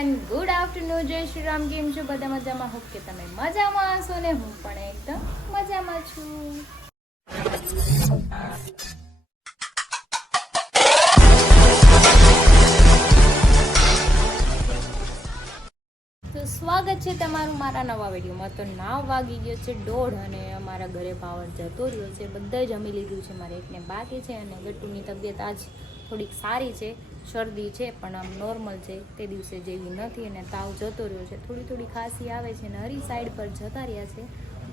Everyone, good afternoon, જય શ્રી રામ. કેમ છો બધા? મજામાં? હોપ કે તમે મજામાં હશો ને હું પણ એકદમ મજામાં છું. તો સ્વાગત છે તમારું મારા નવા વિડીયોમાં. તો 9 વાગી ગયો છે 1:30 અને અમારા ઘરે પાવર જતો રહ્યો છે. બધા જમી લીધું છે, મારે એકને બાકી છે. અને ગટ્ટુની તબિયત આજ થોડીક સારી છે, શરદી છે પણ આમ નોર્મલ છે, તે દિવસે જેવી નથી. અને તાવ જતો રહ્યો છે, થોડી થોડી ખાંસી આવે છે. અને હરી સાઈડ પર જતા રહ્યા છે.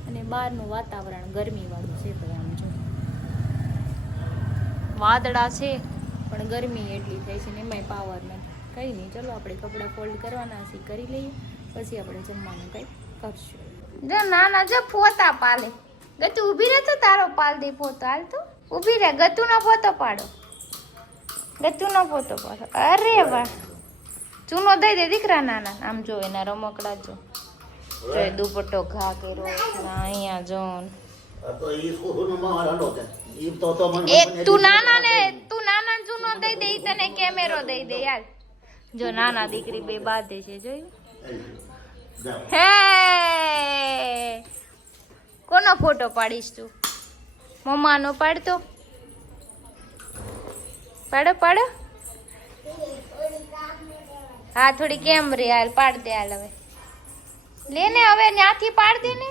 અને બહારનું વાતાવરણ ગરમીવાળું છે. ભાઈ આમ જો વાદળા છે પણ ગરમી એટલી થઈ છે ને એમાંય પાવર નથી. કંઈ નહીં, ચલો આપણે કપડાં ફોલ્ડ કરવાના છે, કરી લઈએ, પછી આપણે જમવાનું કંઈક કરશું. જો નાના જો ફોતા પાલે. ગતુ ઊભી રહે તો તારો પાલ દે ફોતો. હાલ તો ઊભી રહે, ગતુનો ફોટો પાડો. ગતુનો ફોટો પાડો. અરે વાહ, ચૂનો દઈ દે દીકરા નાના. આમ જો એના રમકડા જો દુપટ્ટો ઘા કર્યો અહીંયા જો. એક તું નાના ચૂનો દઈ દે, તને કેમેરો દઈ દે યાર. જો નાના દીકરી બે બાંધે છે, જોયું? હે કોનો ફોટો પાડીશ તું? મમ્માનો પાડતો. પાડો પાડો. હા થોડી કેમ રે હાલ, પાડ દે હાલ. હવે લે ને, હવે ત્યાંથી પાડ દે ને.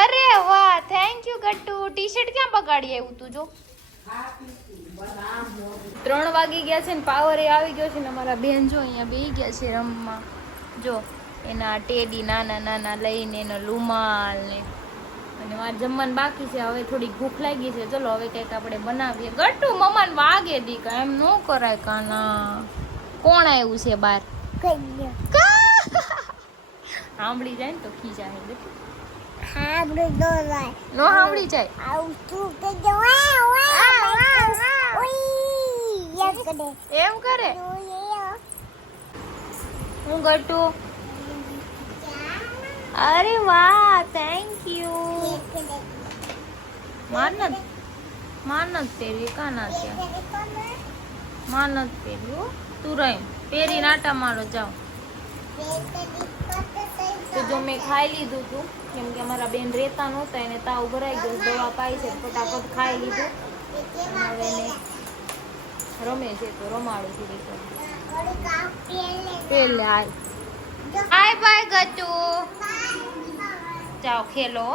અરે વાહ, thank you Gattu. T shirt ક્યાં બગાડી આવ્યું તું? જો 3 વાગી ગયા છે ને પાવર એ આવી ગયો છે ને અમારા બેન જો અહીંયા બેસી ગયા છે રમવા. જો એના ટેડી નાના નાના લઈને, એનો રૂમાલ ને. અને મારે જમવાનું બાકી છે. હવે થોડી ભૂખ લાગી છે, ચલો હવે કંઈક આપણે બનાવીએ. ગટ્ટુ મમ્માને વાગે દી, કા એમ ન કરાય. કાના કોણ આવ્યું છે બાર? સાંભળી જાય ને તો ખીજા હે ગટ્ટુ. નો સાંભળી જાય. એમ કરે હું ગટ્ટુ. અરે વાહ, થેન્ક યુ. માનત પહેરવી કાના છે, માનત પહેર્યું. તું રહી પહેરી નાટા મારો જાઓ. તો જો મેં ખાઈ લીધું હતું, કેમ કે અમારા બેન રહેતા નહોતા, એને તાવ ભરાઈ ગયો, દવા પાઈ છે, ફટાફટ ખાઈ લીધું. હવે એને રમે છે તો રમાડું થોડીક. પેલે આય બાય બાય ગટ્ટુ, જાઓ ખેલો.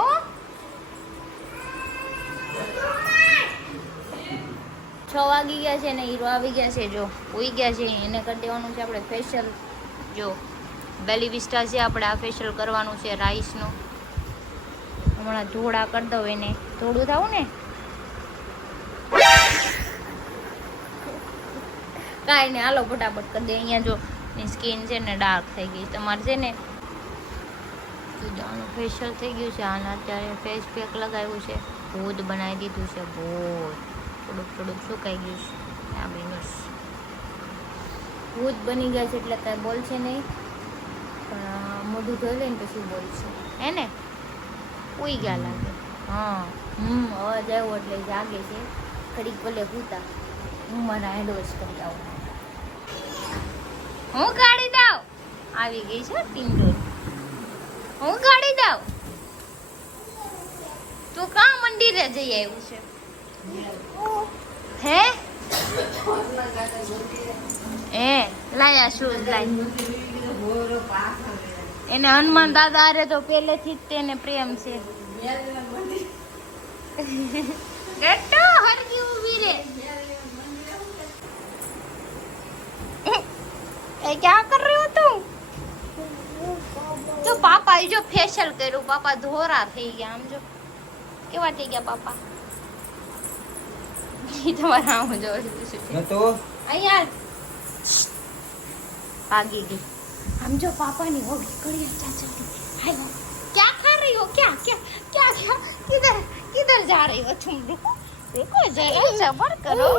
6 વાગી ગયા છે ને હીરો આવી ગયા છે. જો ઉઈ ગયા છે, એને કરી દેવાનું છે આપણે ફેશિયલ. જો બેલી વિસ્ટા છે, આપણે આ ફેશિયલ કરવાનું છે રાઈસનું. હમણાં ધોળા કરી દઉં, એને ધોળું થવું ને. કાંઈ નહીં, હાલો ફટાફટ કરી દે. અહીંયા જો ની સ્કિન છે ને ડાર્ક થઈ ગઈ. તમારે છે ને આનું ફેશિયલ થઈ ગયું છે. આને અત્યારે ફેસ પેક લગાવ્યું છે, ભૂત બનાવી દીધું છે. ભૂત થોડુંક સુકાઈ ગયું છે. આ બસ ભૂત બની ગયા છે એટલે કાંઈ બોલશે નહીં, પણ મોઢું ધોઈ લઈને પછી બોલશે. હે ને ઉઈ ગયા લાગે. હા અવાજ આવ્યો એટલે જાગે છે. ઘડીક ભલે ભૂતા, હું મારા હેન્ડ વોશ કરી આવું. હું કાઢી દઉં. આવી ગઈ છે ટીંડોળ. હું કાઢી દઉં. તું કાં મંદિરે જઈ આવ્યું છે? હે લાયા શૂઝ લાય. એને હનુમાન દાદા આરે તો પહેલેથી જ તેને પ્રેમ છે. ગટ્ટુ હરકી ઊભી રે. એ ક્યાં કર રહ્યો તું? જો પાપા જો ફેશિયલ કર્યું. પાપા ધોરા થઈ ગયા. આમ જો કેવા થઈ ગયા પાપા. તમારા આમ જો અહીંયા ભાગી ગઈ. આમ જો પાપાની હોગી કરી ચાચા. હાલો क्या कर रही हो? क्या क्या क्या क्या किधर किधर जा रही हो तुम? देखो जरा सबर करो.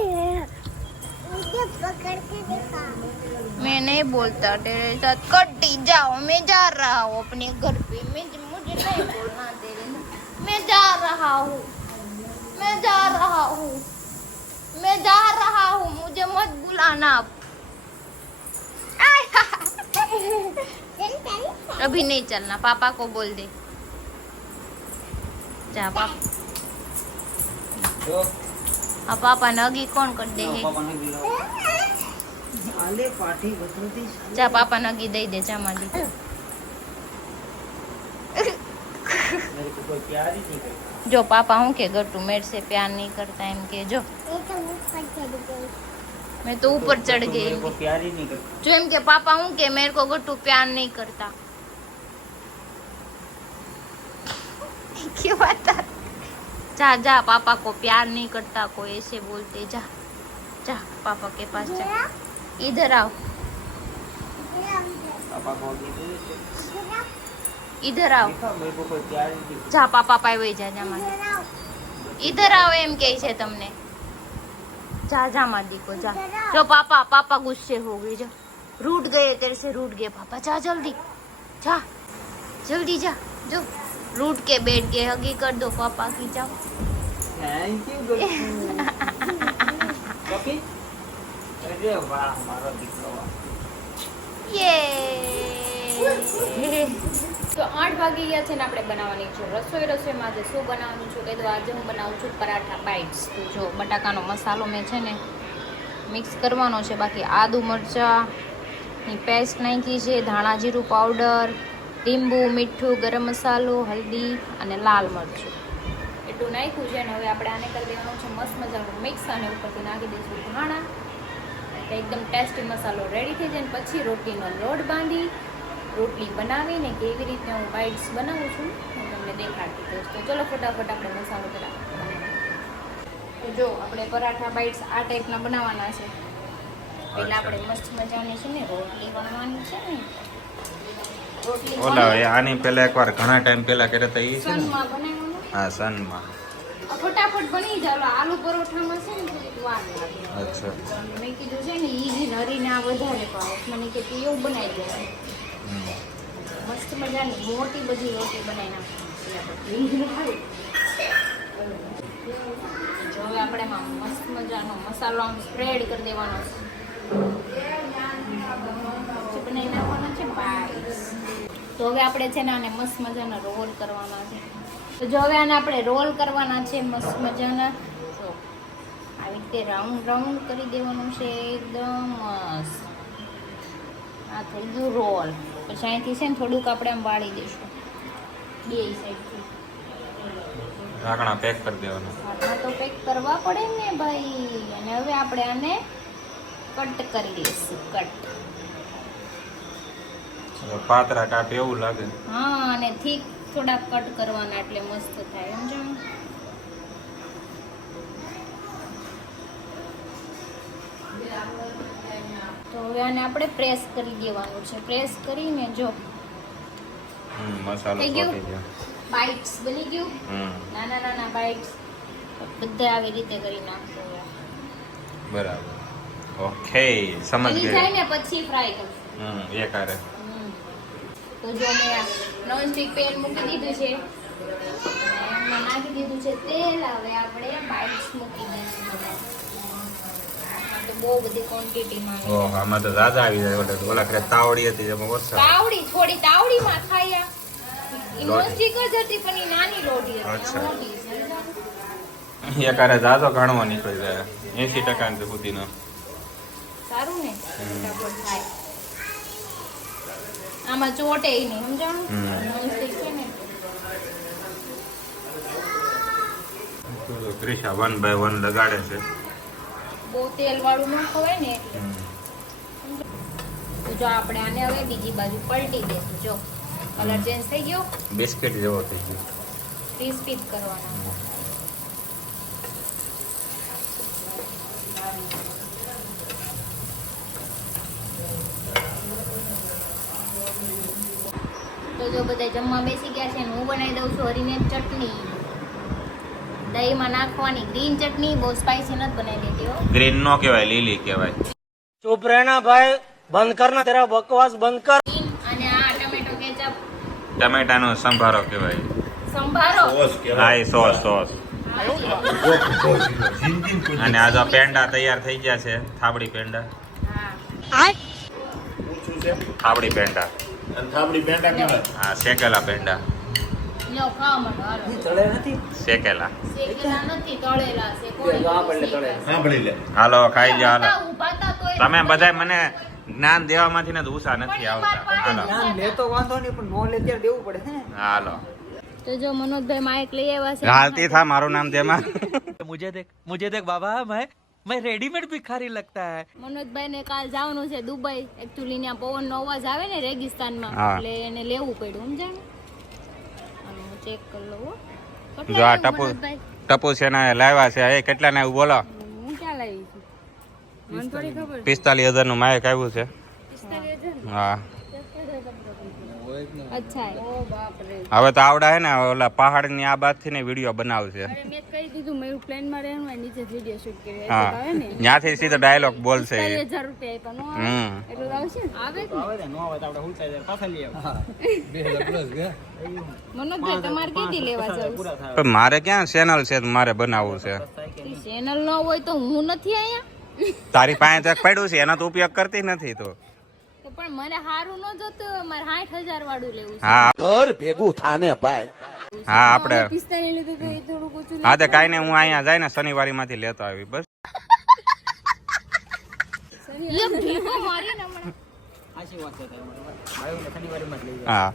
मुझे पकड़ के दिखा. मैं नहीं बोलता तेरे साथ. कटी जाओ, मैं जा रहा हूँ अपने घर पे. मुझे नहीं बोलना तेरे. मैं जा रहा हूँ, मैं जा रहा हूँ, मैं जा रहा हूँ. मुझे मत बुलाना. अभी नहीं चलना, पापा को बोल दे। जा पापा, अब पापा नगी कौन कर दे है? जा पापा नगी दे दे, जा माली। जो पापा हूँ के गट्टू मेरे से प्यार नहीं करता है इनके, जो मैं तो ऊपर चढ़ गई, जो इनके पापा हूँ के मेरे को गट्टू प्यार नहीं करता। क्यों बता? जा जा, पापा को प्यार नहीं करता कोई, ऐसे बोलते। जा जा पापा के पास जा, इधर आओ, इधर आओ, जा पापा पाए वही जा, जा मादी, इधर आओ एम कहे છે તમને, जा जा मादी को जा। जो पापा, पापा गुस्से हो गए, जा, रूठ गए तेरे से, रूठ गए पापा, जा जल्दी, जा जल्दी जा, जो रूठ के बैठ गए, हगी कर दो पापा की, जाओ। Thank you coffee. अरे वाह, मारो દીકરો। ये તો 8 વાગી ગયા છે ને આપણે બનાવવાની છે રસોઈમાં આજે શું બનાવવાનું છે કે તો આજે હું બનાવું છું પરાઠા બાઇટ્સ। તો જો બટાકાનો મસાલો મેં છે ને મિક્સ કરવાનો છે, બાકી આદુ મરચાંની પેસ્ટ નાખી છે, ધાણા જીરું પાવડર, લીંબુ, મીઠું, ગરમ મસાલો, હલ્દી અને લાલ મરચું એટલું નાખ્યું છે। અને હવે આપણે આને કરી દેવાનું છે મસ્ત મજાનું મિક્સ, અને ઉપરથી નાખી દઈશું ધાણા, એટલે એકદમ ટેસ્ટી મસાલો રેડી થઈ જાય। પછી રોટલીનો લોટ બાંધી રોટલી બનાવીને કેવી રીતે હું બાઇટ્સ બનાવું છું હું તમને દેખાડતી દઈશ। તો ચલો ફટાફટ આપણે મસાલો પહેલાં બનાવીએ। તો જો આપણે પરાઠા બાઇટ્સ આ ટાઈપના બનાવવાના છે। પહેલાં આપણે મસ્ત મજાની છે ને રોટલી વણવાની છે ને, રોટલી ઓલા આની પહેલા એકવાર ઘણા ટાઈમ પહેલા કર્યા હતા, એ છે ને? સનમાં બનાવવાનું। હા, સનમાં। ફટાફટ બની જાય। આલુ પરોઠામાં છે ને થોડીક વાર લાગે। અચ્છા, મેં કીધું છે ને ઈજી હરીને આ વધારે ભાવે, મને કે તું એવું બનાવી દે, મસ્ત મજાની મોટી બધી રોટી બનાવી નાખી। જો હવે આપણે એમાં મસ્ત મજાનો મસાલો આમ સ્પ્રેડ કરી દેવાનો છે, બનાવી નાખવાનો છે બાઈટ્સ। તો હવે આપણે છે ને આને મસ્ત મજાના રોલ કરવાના છે। તો જો હવે આને આપણે રોલ કરવાના છે મસ્ત મજાના, તો આવી રીતે રાઉન્ડ રાઉન્ડ કરી દેવાનું છે એકદમ મસ્ત। આ થઈ ગયું રોલ। પછી અહીંથી છે ને થોડુંક આપણે આમ વાળી દઈશું બે સાઈડથી, ઢાંકણા પેક કરી દેવાનું। આટલા તો પેક કરવા પડે ને ભાઈ। અને હવે આપણે આને કટ કરી લઈશું, કટ। પાતરા કાપે એવું લાગે। હા, અને થીક થોડા કટ કરવાના એટલે મસ્ત થાય, સમજાણું? તો હવે આને આપણે પ્રેસ કરી દેવાનું છે। પ્રેસ કરીને જો મસાલો થઈ ગયું, સોટી ગયો, બાઇટ્સ બની ગયું, નાના નાના બાઇટ્સ બધા આવી રીતે કરી નાખજો। બરાબર, ઓકે, સમજ બની ગઈ। જાય ને પછી ફ્રાય કરશું। એક આરે તો જો મેં નોનસ્ટિક પેન મૂકી દીધું છે, એમાં નાખી દીધું છે તેલ। હવે આપણે બાઇટ્સ મૂકી દઈશું બધા, તો બહુ બધી ક્વોન્ટિટીમાં। ઓહ, આમાં તો દાદા આવી જાય। ઓલા કરે તાવડી હતી એમાં ઓછા, તાવડી થોડી તાવડીમાં ખાયા, લોટી. નોનસ્ટિક જ હતી પણ ઈ નાની લોટી હતી, આ અચ્છા। મોટી છે। એક આરે દાદો ઘણવા નીકળી જાય 80% સુધીનો। સારું ને, ફટાફટ થાય, આમાં ચોટે નહીં, સમજાણું? નોનસ્ટિક છે ને ક્રિશા 1 by 1 લગાડે છે। બહુ તેલ વાળું ન ખવાય ને એટલે। તો જો આપણે આને હવે બીજી બાજુ પલટી દઈશું। જો કલર ચેન્જ થઈ ગયો, બિસ્કિટ જેવો થઈ ગયો। ક્રિસ્પી કરવાના। તો જો બધા જમવા બેસી ગયા છે ને હું બનાવી દઉં છું હરીને ચટણી, દહીંમાં નાખવાની ગ્રીન ચટણી। બહુ સ્પાઈસી નથી બનાવી દેતી હો, ગ્રીન નો કહેવાય, લીલી કહેવાય। चुप रहना भाई, बंद करना तेरा बकवास बंद कर। ગ્રીન। અને આ ટમેટો કેચઅપ ટમેટાનો સંભારો કહેવાય। સંભારો, હા, એ સોસ સોસ। અને આ જો પેંડા તૈયાર થઈ ગયા છે, થાબડી પેંડા, હા થાબડી પેંડા। થાબડી પેંડા કેવાય. હા શેકેલા પેંડા લ્યો ખાવા માંડો હાલો. તળે નથી શેકેલા. શેકેલા નથી તળેલા છે કોઈ સાંભળી લે. હાલો ખાઈ જાઓ હાલો. ઊભા તા તોય તમે બધાય મને જ્ઞાન દેવામાંથી ને ઉષા નથી આવતા. હાલો ના લેતો વાંધો નહીં પણ નો લે ત્યારે દેવું પડે હે હાલો તો જો મનોજભાઈ માઇક લઈ આવ્યા છે હાલતી થા મારું નામ તેમાં. मुझे देख बाबा मैं रेडीमेड भिखारी लगता है. મનોજભાઈ ને કાલ જવાનું છે દુબઈ એકચ્યુઅલી ત્યાં પવન નો અવાજ આવે ને રેગિસ્તાનમાં હા. એટલે એને લેવું પડ્યું સમજાય અને હું ચેક કરી લઉં હો. કેટલા જો આ આવ્યું ટપુ મનોજભાઈ? ટપુ છે ને લાવ્યા છે એ કેટલા ને એવું બોલો. હું ક્યાં લાવી છું મને થોડી ખબર 45,000 નું માયક આવ્યું છે. 45,000 હા અચ્છા ઓ બાપ રે હવે તો આવડા હે ને ઓલા પહાડ ની આ બાદ થી ને વિડીયો બનાવશે. અરે મેં કહી દીધું મેં પ્લેન માં રહેવાનું હોય નીચે વિડિયો શૂટ કરી હા આવે ને ત્યાંથી સીધો ડાયલોગ બોલશે એ. 45,000 રૂપિયા આપ્યા નો આવે એટલું તો આવશે ને આવે જ ને. આવે નો આવે તો આપણે ઉલટાઈ જાય પાછા લઈ આવે મનોજભાઈ તમારે કેદી લેવા જવું પણ મારે ક્યાં ચેનલ છે મારે બનાવવું છે. ચેનલ ન હોય તો હું નથી અહીંયા તારી પાસે તક પડ્યું છે એનો તો ઉપયોગ કરતી નથી તો. તો પણ મને હારું ન જોતું મારે 60,000 વાળું લેવું છે હા ઘર ભેગું થાને ભાઈ. હા આપણે 45 લીધું તો એ થોડુંક ઓછું હા તો કાંઈ નહીં હું અહીંયા જાય ને શનિવારી માંથી લેતો આવી બસ. એમ ભીખો મારીને હમણાં. આશી વાત છે તારી બાયુને શનિવારીમાં જ લઈ જાય હા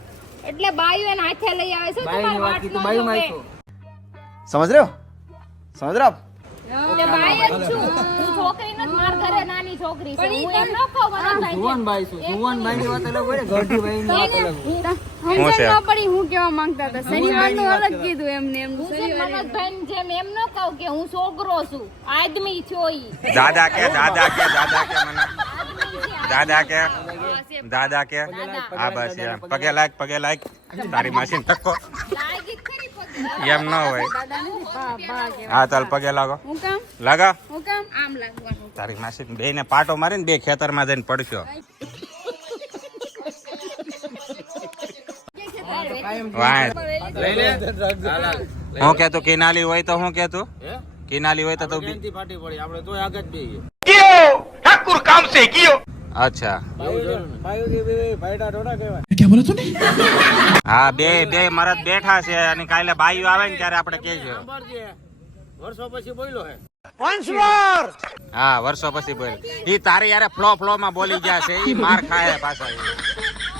એટલે બાયુ એને હાથે લઈ આવે છે બાયુની વાત કીધી બાયુમાં આવીશું સમજ રહ્યો સમજ રહ્યો એટલે બાય જ છું હું છોકરી નથી માર ઘરે નાની છોકરી છે હું એમ ન કહું મનોજભાઈ જુવાન બાઈ છું જુવાન બાઈની વાત અલગ હોય ને ગઢી બાઈની વાત અલગ હોય શું છે પડી હું કેવા માંગતા હતા શનિવારનું અલગ કીધું એમને એમ મનોજભાઈ જેમ એમ ન કહું કે હું છોકરો છું આદમી છો ઈ દાદા કે દાદા કે દાદા કે મને દાદા કે દાદા કે હા બસ એમ પગે લાગ તારી માસીને ટક્કો લાગી ખરી પગ એમ ન હોય. દાદા નથી બા કે હા ચાલ પગે લાગો હું કામ લાગા હું કામ આમ લાગવાનું તારી માસી બે ને પાટો મારીને બે ખેતરમાં જઈને પડશો. વાહ હું કેતું કિનાલી હોય તો હું કેતું કિનાલી હોય તો તું ફાટી પડી આપણે તોય આગળ જ બેહીએ. અચ્છા બાયુની બે ભાઈડા ઢોડા કહેવાય હા બે મરદ બેઠા છે અને કાલે બાઈઓ આવે ને ત્યારે આપણે કહેજો. સાંભળજે, વર્ષો પછી બોલ્યો હે. હા વર્ષો પછી બોલ ઈ તારી યારે ફ્લો માં બોલી ગયા છે ઈ માર ખાય પાછા ઈ.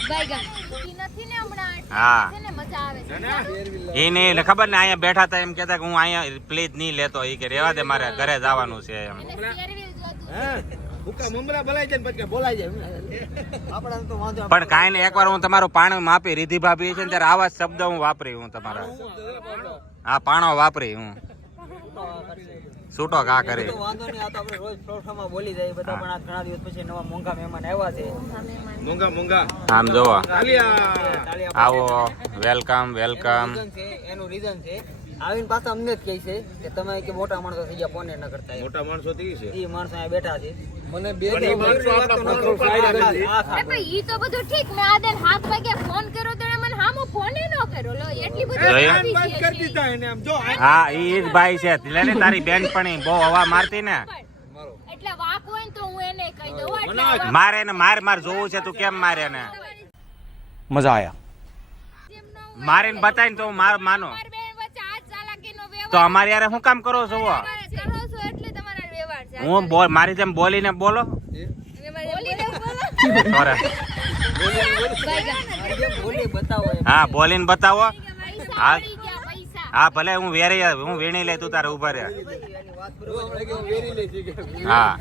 બાયગન ઈ નથી ને હમણાં હા છે ને મજા આવે છે ઈ ને ખબર ને અહીંયા બેઠા હતા એમ કેતા કે હું અહીંયા પ્લીઝ નહીં લેતો ઈ કે રેવા દે મારે ઘરે જવાનું છે એમ. શેરવી જોતું હે હુકા મમરા બોલાય જાય ને પછી બોલાય જાય. આપણા તો વાંધો પણ કાંઈ ને એકવાર હું તમારું પાણું માપી રીધિ ભાભી છે ને ત્યારે આવા જ શબ્દ હું વાપરી હું તમારા હા પાણો વાપરી હું છૂટો ઘા કરી. તો વાંધો નહીં આ તો આપણે રોજ પ્રોગ્રામમાં બોલી જાય બધા પણ આ ઘણા દિવસ પછી નવા મોંઘા મહેમાન આવ્યા છે મૂંગા આમ જોવો તાલિયા. તાળી આવો વેલકમ વેલકમ. એનું રીઝન છે આવીને પાછા અમને જ કહે છે કે તમે કે મોટા માણસો થઈ ગયા ફોને ન કરતા એમ. મોટા માણસો થઈ છે. ઈ માણસો અહીંયા બેઠા છે મને બે પણ ઈ માણસો આપણા પત્રો ફાયદા કરી દે. અરે ભાઈ ઈ તો બધું ઠીક મેં આદેન 7 વાગે ફોન કર્યો તો મને હામો ફોન ન કર્યો લો એટલી બધી જોયું? આવી બંધ છે કરી દીધા એને આમ જો આ હા ઈ જ ભાઈ છે લે ને તારી બેનપણી બહુ હવા મારતી ને એટલે વાક હોય ને તો હું એને કહી દઉં એટલે મારે ને માર જોવું છે તું કેમ મારે ને મજા આયા. મારીને બતાવીને તો હું માનો મારી બેન વચ્ચે આ ચાલાકીનો તો વ્યવહાર અમારે યારે શું કામ કરો છો કરો છો એટલે તમારા વ્યવહાર છે હું મારી જેમ બોલીને બોલો બોલી દઉં બોલો સોરે. બોલી બતાવો એમ. હા બોલીને બતાવો પૈસા હા. મળી ગયા પૈસા હા ભલે હું વીણી લે તું તારે ઉભા રહે. એની વાત કરો હા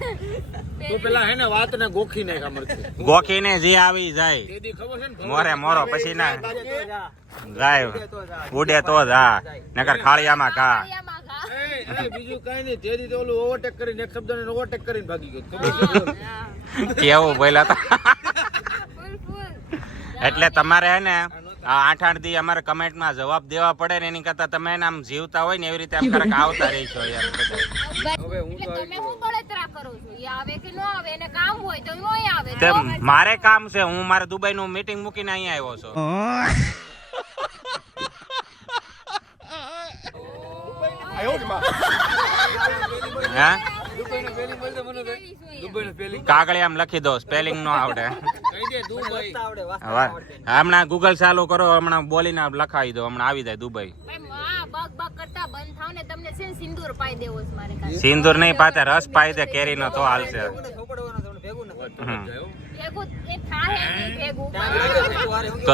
તું પેલા હે ને વાત ને ગોખી નાખ અમરથી. ગોખીને જે આવી જાય તેદી ખબર છે ને મોરે મોરો પછી ના તો જા જાય ઉડે તો જ હા નકર ખાળિયામાં ઘા. એમાં ઘા. એ બીજું કઈ નહીં તેદી તો ઓલું ઓવરટેક કરીને એક શબ્દ ને ઓવરટેક કરીને ભાગી ગયો ખબર છે? કેવું બોલ્યા તા ફૂલ ફૂલ એટલે તમારે હે ને આ 8-8 દી અમારે કમેન્ટમાં જવાબ દેવા પડે ને એની કરતા તમે એને આમ જીવતા હોય ને એવી રીતે આમ ખરેખર આવતા રહી છો એમ બધા. એટલે તમે શું બળતરા કરો છો એ આવે કે ન આવે એને કામ હોય તો નોય આવે તે મારે કામ છે હું મારે દુબઈ નું મીટિંગ મૂકીને અહીંયા આવ્યો છું. હે કાગળિયામ લખી દો, સ્પેલિંગ નો આવડે. કહી દે દુબઈ. રસ્તા આવડે, વાસ્તા હવે આવડે. હમણાં ગૂગલ ચાલુ કરો, હમણાં બોલીને લખાવી દો, હમણાં આવી જાય દુબઈ. ભાઈ આ બગ બગ કરતા બંધ થાવ ને, તમને છે ને સિંદૂર પાઈ દેવો છે મારે કાલે. સિંદૂર નહીં પાતે, રસ પાઈ દે કેરીનો તો હાલશે. થોપડવાનું તમને ભેગું ન થાય. હમ. ભેગું એ થાહે નહીં ભેગું. તો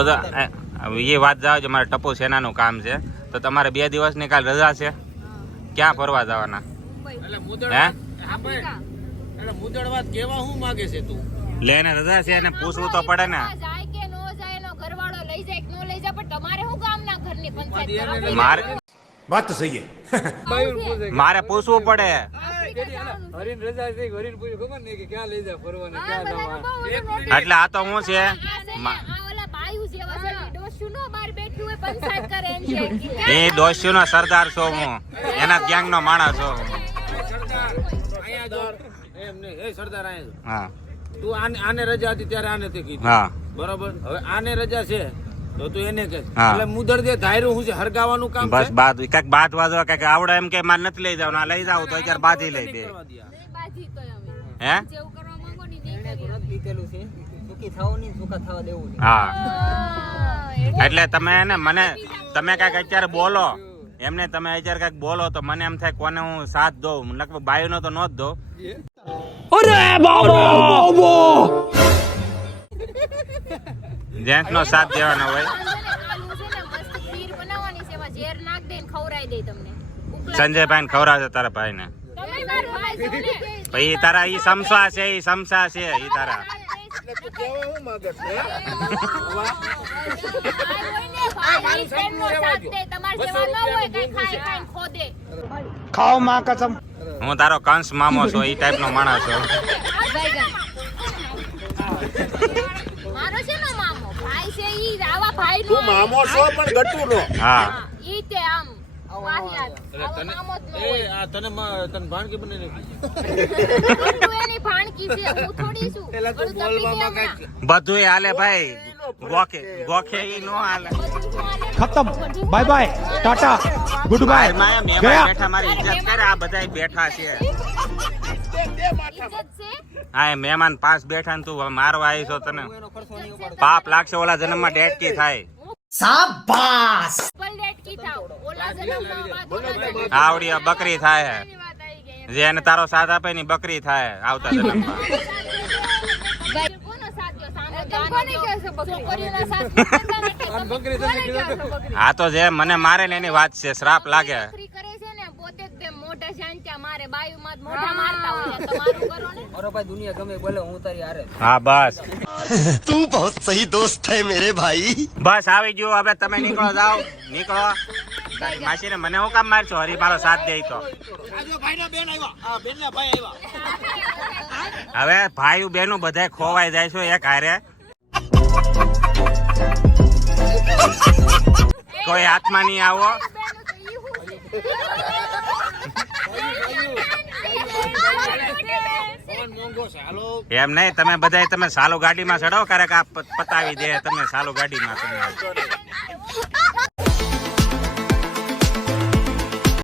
એ વાત જાવ છે, મારે ટપુ સેનાનું કામ છે, તો તમારે 2 દિવસની કાલ રજા છે, ક્યાં ફરવા જવાના? એટલે મુદળ હે? આફ્રિકા. એટલે મુદળ વાત કેવા હું માંગે છે તું? લેને રજા છે એને પૂછવું તો પડે ને. જાય કે નો જાય, એનો ઘરવાળો લઈ જાય કે નો લઈ જાય, પણ તમારે શું કામના ઘરની પંચાયત કરવા? મારે बात तो सही है. મારે પૂછવું પડે. હરીન રજા છે, હરીન પૂછ્યું ખબર નહીં કે ક્યાં લઈ જાય ફરવાને, આ ક્યાં બધાનું જવા. બહુ બધું એટલે આ તો હું છે આ ઓલા બાયુ જેવા છે, ડોશુ નો બહાર બેઠું હોય પંચાયત કરે એમ છે કે એ દોસ્તીનો સરદાર છો હું, એના ગેંગ નો માણસ છો. સરદાર અહીંયા જો એમ નહીં, એ સરદાર અહીંયા હા તું આને રજા હતી ત્યારે આને તે કીધું હા બરોબર. હવે આને રજા છે તો તું એને કહે. હા. એટલે મુદળ દે ધાર્યું હું છે હરગાવાનું કામ બસ છે. બાદ કઈક બાદ વાદવા કઈક આવડે એમ કે મારે નથી લઈ જાવ, ના લઈ જાવ તો અત્યારે બાધી લઈ બે. કરવા દ્યા. નહીં બાજી કઈ અમે હે જેવું કરવા માંગો ને નહીં એને કરીએ. નથી દીધેલું છે, સુખી થવું નહીં, સુખા થવા દેવું છે. હા એટલે એટલે તમે એને મને તમે કઈક અત્યારે બોલો એમને, તમે અત્યારે કઈક બોલો તો મને એમ થાય કોને હું સાથ દઉં, લગભગ બાયું નો તો નો જ દઉં. જેન્ટ્સ નો સાથ દેવાનો હોય. આલુ છે ને મસ્ત ખીર બનાવવાની છે, એમાં ઝેર નાખ દે ને ખવરાઈ દે તમને. સંજયભાઈ ને ખવડાવજો તારા ભાઈ ને. તમે માર ભાઈ છો ને. પછી તારા ઈ સમસા છે, ઈ સમસા છે ઈ તારા. એટલે તું કેવા હું માંગે છે? ભાઈ ફ્રેન્ડનો સાથ દે, તમાર જેવા ન હોય કઈ ખાઈ ખાઈને ખોદે. खाओ माँ कसम. હું તારો કંસ મામો છું, ઈ ટાઈપ નો માણસ છું. મારો છે ને મામો ભાઈ છે, ઈ આવા ભાઈ નો તું મામો છો પણ ગટુ નો. હા ઈ તે આમ વાહિયાત આવો મામો જ ન એ હોય. આ તને તને ભાણકી બની નાખી. તું એની ભાણકી છે, હું થોડી છું. પેલા તું બધું તપી બોલવામાં દે કઈક હમણાં. બધુંય હાલે ભાઈ, ગોખે ગોખે ઈ નો હાલે. खत्म. Bye bye. Tata. Goodbye. માયા મહેમાન गया. બેઠા, મારી ઇજ્જત કરે, આ બધાય બેઠા છે. ઇજ્જત છે. હા એ મહેમાન પાસ બેઠા ને તું મારવા આવી છો, તને એનો ખર્ચો નહીં ઉપાડતો. પાપ લાગશે, ઓલા જન્મમાં ડેટકી થાય. ડબલ ડેટ કી થાવ. ઓલા જન્મમાં વાત ઓલા જન્મમાં. આવડી બકરી થાય હે. એની વાત આવી ગઈ એમ. જે એને તારો સાથ આપે ની બકરી થાય આવતા જન્મમાં. કોનો સાથ દ્યો? સામે કોને કહેશો બકરી? છોકરીઓના સાથ કરતા નથી. બકરી તને કીધું તો. આ તો જે મને મારે ને એની વાત છે, શ્રાપ લાગે. બકરી કરે છે ને પોતે જ તે મોઢા શાંત્યા મારે, બાયુમાં જ મોઢા મારતા હોય. તમારું કરો ને. મારો ભાઈ દુનિયા ગમે બોલે, હું તારી હારે જ. હા બસ तू बहुत सही दोस्त है मेरे भाई. બસ આવી ગયો, હવે તમે નીકળો, જાઓ નીકળો. તારી માસીને મને હું કામ મારશો, હરી મારો સાથ દે તો. આજુ ભાઈના બેન આવ્યા. આ બેનના ભાઈ આવ્યા. હવે ભાઈ બહેનો બધાય ખોવાઈ જાય છે એક હારે. કોઈ હાથમાં નહીં આવો. ફોન મોંઘો છે. હાલો એમ નહીં, તમે બધાય તમે સાલું ગાડીમાં ચડો, ક્યારેક આ પતાવી દે તમે સાલું ગાડીમાં તમે.